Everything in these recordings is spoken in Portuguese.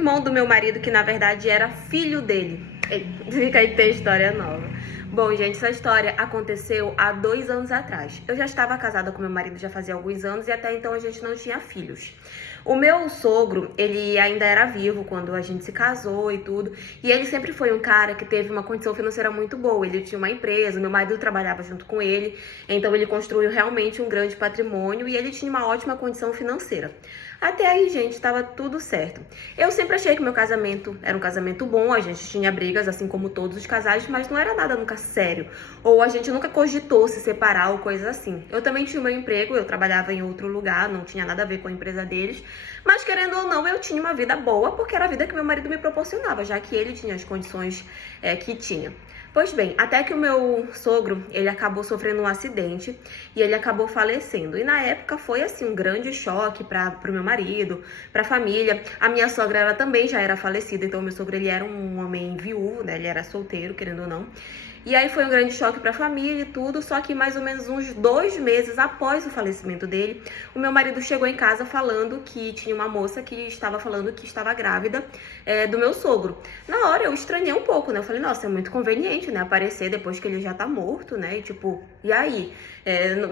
Irmão do meu marido, que na verdade era filho dele. Fica aí ter história nova. Bom, gente, essa história aconteceu há 2 anos atrás. Eu já estava casada com meu marido já fazia alguns anos e até então a gente não tinha filhos. O meu sogro, ele ainda era vivo quando a gente se casou e tudo. E ele sempre foi um cara que teve uma condição financeira muito boa. Ele tinha uma empresa, meu marido trabalhava junto com ele. Então ele construiu realmente um grande patrimônio e ele tinha uma ótima condição financeira. Até aí, gente, estava tudo certo. Eu sempre achei que meu casamento era um casamento bom, a gente tinha brigas, assim como todos os casais, mas não era nada nunca sério. Ou a gente nunca cogitou se separar ou coisas assim. Eu também tinha meu emprego, eu trabalhava em outro lugar, não tinha nada a ver com a empresa deles. Mas querendo ou não, eu tinha uma vida boa, porque era a vida que meu marido me proporcionava, já que ele tinha as condições que tinha. Pois bem, até que o meu sogro, ele acabou sofrendo um acidente e ele acabou falecendo. E na época foi assim um grande choque para o meu marido, para a família. A minha sogra, ela também já era falecida, então meu sogro, ele era um homem viúvo, né? Ele era solteiro, querendo ou não. E aí foi um grande choque para a família e tudo, só que mais ou menos uns 2 meses após o falecimento dele, o meu marido chegou em casa falando que tinha uma moça que estava falando que estava grávida do meu sogro. Na hora eu estranhei um pouco, né? Eu falei, nossa, é muito conveniente, né? Aparecer depois que ele já tá morto, né? E tipo, e aí?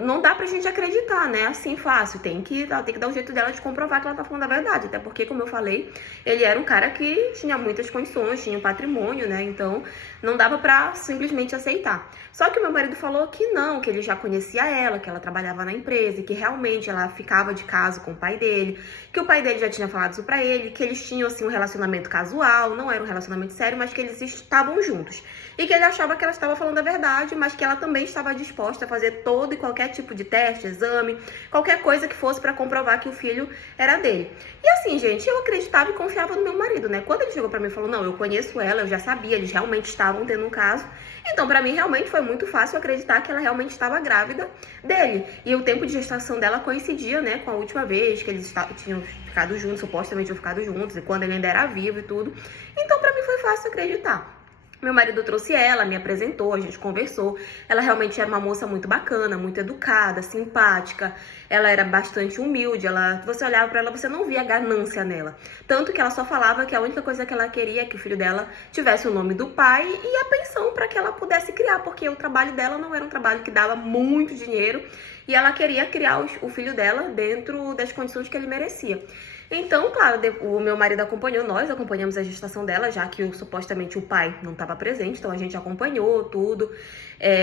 Não dá pra gente acreditar, né? Assim fácil. Tem que dar um jeito dela de comprovar que ela tá falando a verdade. Até porque, como eu falei, ele era um cara que tinha muitas condições, tinha um patrimônio, né? Então, não dava pra simplesmente aceitar. Só que o meu marido falou que não, que ele já conhecia ela, que ela trabalhava na empresa e que realmente ela ficava de caso com o pai dele, que o pai dele já tinha falado isso pra ele, que eles tinham, assim, um relacionamento casual, não era um relacionamento sério, mas que eles estavam juntos. E que ele achava que ela estava falando a verdade, mas que ela também estava disposta a fazer todo e qualquer tipo de teste, exame, qualquer coisa que fosse pra comprovar que o filho era dele. E assim, gente, eu acreditava e confiava no meu marido, né? Quando ele chegou pra mim e falou, não, eu conheço ela, eu já sabia, eles realmente estavam tendo um caso. Então, pra mim, realmente foi muito fácil acreditar que ela realmente estava grávida dele. E o tempo de gestação dela coincidia, né, com a última vez que eles tinham ficado juntos, supostamente tinham ficado juntos, e quando ele ainda era vivo e tudo. Então, pra mim, foi fácil acreditar. Meu marido trouxe ela, me apresentou, a gente conversou. Ela realmente era uma moça muito bacana, muito educada, simpática. Ela era bastante humilde. Você olhava pra ela, você não via ganância nela. Tanto que ela só falava que a única coisa que ela queria é que o filho dela tivesse o nome do pai e a pensão para que ela pudesse criar, porque o trabalho dela não era um trabalho que dava muito dinheiro e ela queria criar o filho dela dentro das condições que ele merecia. Então, claro, o meu marido acompanhou, nós acompanhamos a gestação dela, já que supostamente o pai não estava presente, então a gente acompanhou tudo.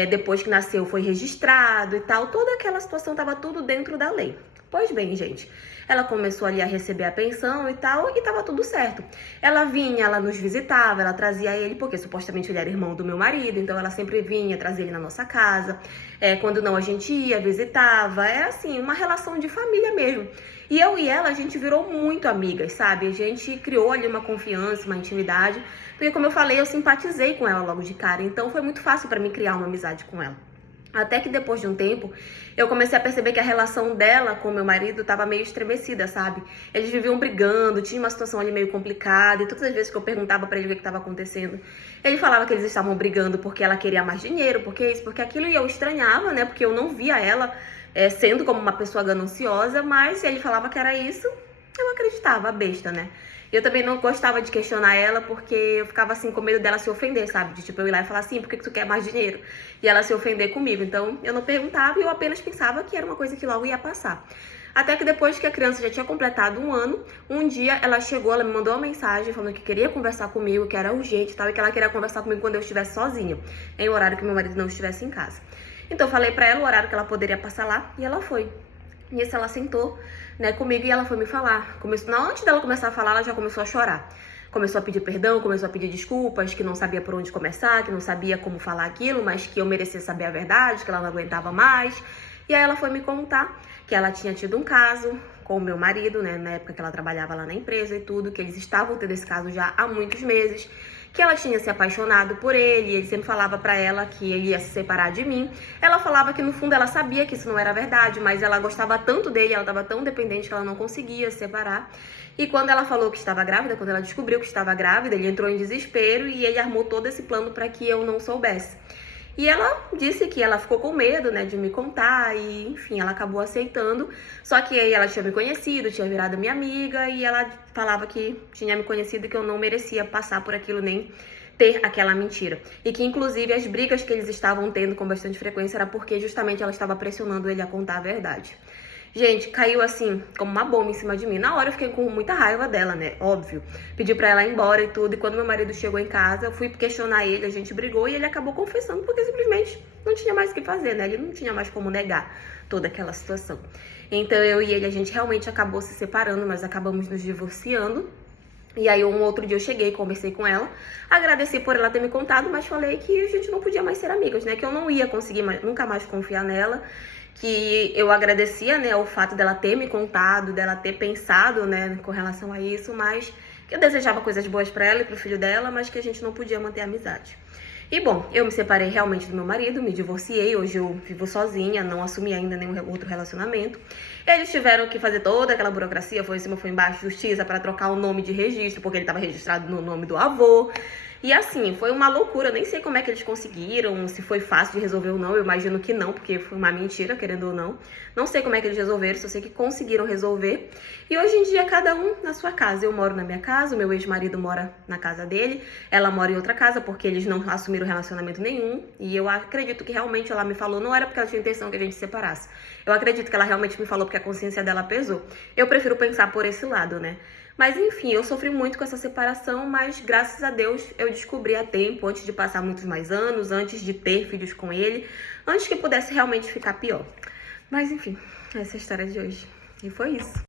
Depois que nasceu foi registrado e tal, toda aquela situação estava tudo dentro da lei. Pois bem, gente, ela começou ali a receber a pensão e tal, e tava tudo certo. Ela vinha, ela nos visitava, ela trazia ele, porque supostamente ele era irmão do meu marido, então ela sempre vinha trazer ele na nossa casa. Quando não, a gente ia, visitava, é assim, uma relação de família mesmo. E eu e ela, a gente virou muito amigas, sabe? A gente criou ali uma confiança, uma intimidade, porque como eu falei, eu simpatizei com ela logo de cara, então foi muito fácil pra mim criar uma amizade com ela. Até que depois de um tempo, eu comecei a perceber que a relação dela com o meu marido estava meio estremecida, sabe? Eles viviam brigando, tinha uma situação ali meio complicada, e todas as vezes que eu perguntava pra ele o que estava acontecendo, ele falava que eles estavam brigando porque ela queria mais dinheiro, porque isso, porque aquilo, e eu estranhava, né? Porque eu não via ela sendo como uma pessoa gananciosa, mas ele falava que era isso, eu acreditava, besta, né? Eu também não gostava de questionar ela, porque eu ficava assim com medo dela se ofender, sabe? De tipo, eu ir lá e falar assim, por que tu quer mais dinheiro? E ela se ofender comigo. Então, eu não perguntava e eu apenas pensava que era uma coisa que logo ia passar. Até que depois que a criança já tinha completado 1 ano, um dia ela chegou, ela me mandou uma mensagem falando que queria conversar comigo, que era urgente e tal, e que ela queria conversar comigo quando eu estivesse sozinha, em um horário que meu marido não estivesse em casa. Então, eu falei pra ela o horário que ela poderia passar lá, e ela foi. Nisso ela sentou, né, comigo e ela foi me falar. Antes dela começar a falar, ela já começou a chorar. Começou a pedir perdão, começou a pedir desculpas, que não sabia por onde começar, que não sabia como falar aquilo, mas que eu merecia saber a verdade, que ela não aguentava mais. E aí ela foi me contar que ela tinha tido um caso com o meu marido, né, na época que ela trabalhava lá na empresa e tudo, que eles estavam tendo esse caso já há muitos meses, que ela tinha se apaixonado por ele sempre falava pra ela que ele ia se separar de mim. Ela falava que no fundo ela sabia que isso não era verdade, mas ela gostava tanto dele, ela estava tão dependente que ela não conseguia se separar. E quando ela falou que estava grávida, quando ela descobriu que estava grávida, ele entrou em desespero e ele armou todo esse plano para que eu não soubesse. E ela disse que ela ficou com medo, né, de me contar e, enfim, ela acabou aceitando. Só que aí ela tinha me conhecido, tinha virado minha amiga e ela falava que tinha me conhecido e que eu não merecia passar por aquilo nem ter aquela mentira. E que, inclusive, as brigas que eles estavam tendo com bastante frequência era porque justamente ela estava pressionando ele a contar a verdade. Gente, caiu assim, como uma bomba em cima de mim. Na hora eu fiquei com muita raiva dela, né? Óbvio. Pedi pra ela ir embora e tudo. E quando meu marido chegou em casa, eu fui questionar ele, a gente brigou e ele acabou confessando porque simplesmente não tinha mais o que fazer, né? Ele não tinha mais como negar toda aquela situação. Então eu e ele, a gente realmente acabou se separando, mas acabamos nos divorciando. E aí um outro dia eu cheguei, conversei com ela, agradeci por ela ter me contado, mas falei que a gente não podia mais ser amigas, né? Que eu não ia conseguir nunca mais confiar nela, que eu agradecia, né, o fato dela ter me contado, dela ter pensado, né, com relação a isso, mas que eu desejava coisas boas pra ela e pro filho dela, mas que a gente não podia manter a amizade. E bom, eu me separei realmente do meu marido, me divorciei, hoje eu vivo sozinha, não assumi ainda nenhum outro relacionamento. Eles tiveram que fazer toda aquela burocracia, foi em cima, foi embaixo, justiça, para trocar o nome de registro, porque ele estava registrado no nome do avô. E assim, foi uma loucura, eu nem sei como é que eles conseguiram, se foi fácil de resolver ou não, eu imagino que não, porque foi uma mentira, querendo ou não. Não sei como é que eles resolveram, só sei que conseguiram resolver. E hoje em dia, cada um na sua casa. Eu moro na minha casa, o meu ex-marido mora na casa dele, ela mora em outra casa, porque eles não assumiram relacionamento nenhum. E eu acredito que realmente ela me falou, não era porque ela tinha intenção que a gente se separasse. Eu acredito que ela realmente me falou porque a consciência dela pesou. Eu prefiro pensar por esse lado, né? Mas enfim, eu sofri muito com essa separação, mas graças a Deus eu descobri a tempo, antes de passar muitos mais anos, antes de ter filhos com ele, antes que pudesse realmente ficar pior. Mas enfim, essa é a história de hoje. E foi isso.